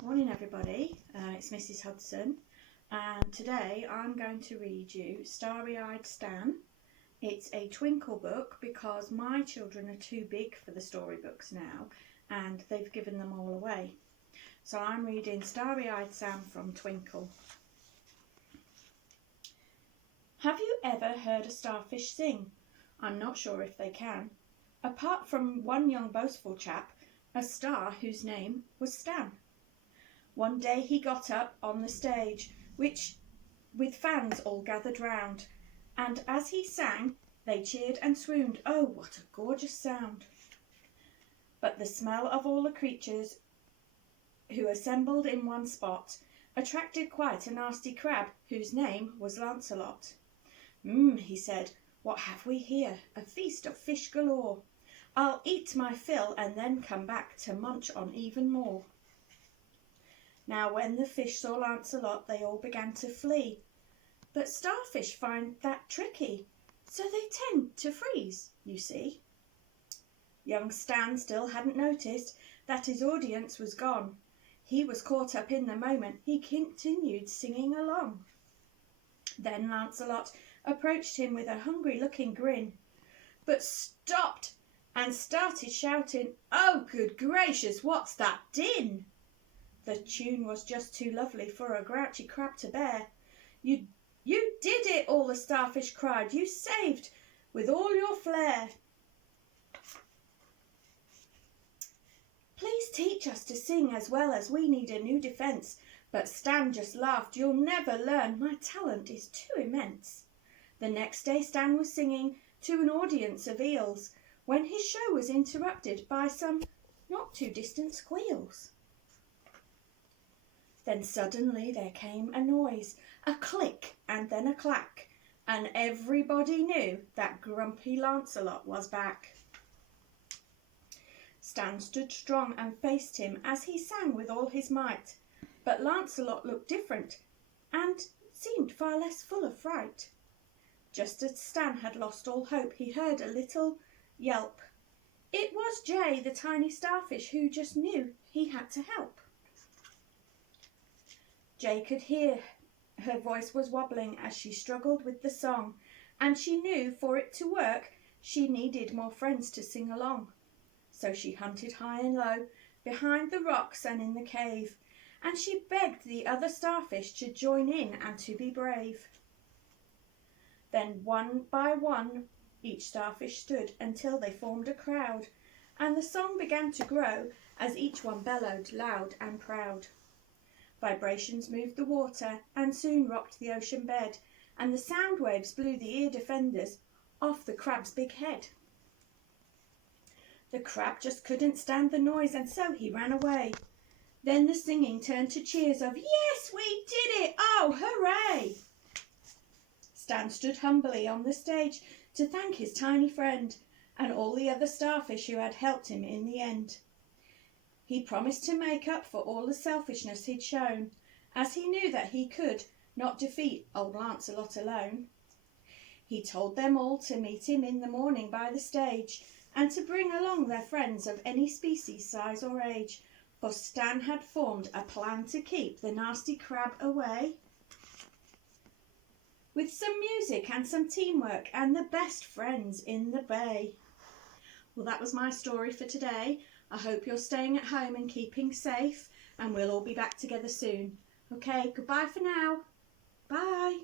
Morning everybody, it's Mrs. Hudson, and today I'm going to read you Starry-Eyed Stan. It's a Twinkle book because my children are too big for the storybooks now and they've given them all away. So I'm reading Starry-Eyed Stan from Twinkle. Have you ever heard a starfish sing? I'm not sure if they can. Apart from one young boastful chap, a star whose name was Stan. One day he got up on the stage, which with fans all gathered round, and as he sang, they cheered and swooned. Oh, what a gorgeous sound! But the smell of all the creatures who assembled in one spot attracted quite a nasty crab, whose name was Lancelot. He said, what have we here? A feast of fish galore. I'll eat my fill and then come back to munch on even more. Now when the fish saw Lancelot, they all began to flee. But starfish find that tricky, so they tend to freeze, you see. Young Stan still hadn't noticed that his audience was gone. He was caught up in the moment. He continued singing along. Then Lancelot approached him with a hungry-looking grin, but stopped and started shouting, "Oh, good gracious, what's that din?" The tune was just too lovely for a grouchy crab to bear. You did it, all the starfish cried. You saved with all your flair. Please teach us to sing as well, as we need a new defence. But Stan just laughed. You'll never learn. My talent is too immense. The next day Stan was singing to an audience of eels when his show was interrupted by some not too distant squeals. Then suddenly there came a noise, a click and then a clack, and everybody knew that grumpy Lancelot was back. Stan stood strong and faced him as he sang with all his might, but Lancelot looked different and seemed far less full of fright. Just as Stan had lost all hope, he heard a little yelp. It was Jay, the tiny starfish, who just knew he had to help. Jay could hear her voice was wobbling as she struggled with the song, and she knew for it to work she needed more friends to sing along. So she hunted high and low, behind the rocks and in the cave, and she begged the other starfish to join in and to be brave. Then one by one each starfish stood until they formed a crowd, and the song began to grow as each one bellowed loud and proud. Vibrations moved the water and soon rocked the ocean bed, and the sound waves blew the ear defenders off the crab's big head. The crab just couldn't stand the noise, and so he ran away. Then the singing turned to cheers of, "Yes, we did it! Oh, hooray!" Stan stood humbly on the stage to thank his tiny friend and all the other starfish who had helped him in the end. He promised to make up for all the selfishness he'd shown, as he knew that he could not defeat old Lancelot alone. He told them all to meet him in the morning by the stage, and to bring along their friends of any species, size or age, for Stan had formed a plan to keep the nasty crab away. With some music and some teamwork and the best friends in the bay. Well, that was my story for today. I hope you're staying at home and keeping safe, and we'll all be back together soon. Okay, goodbye for now. Bye.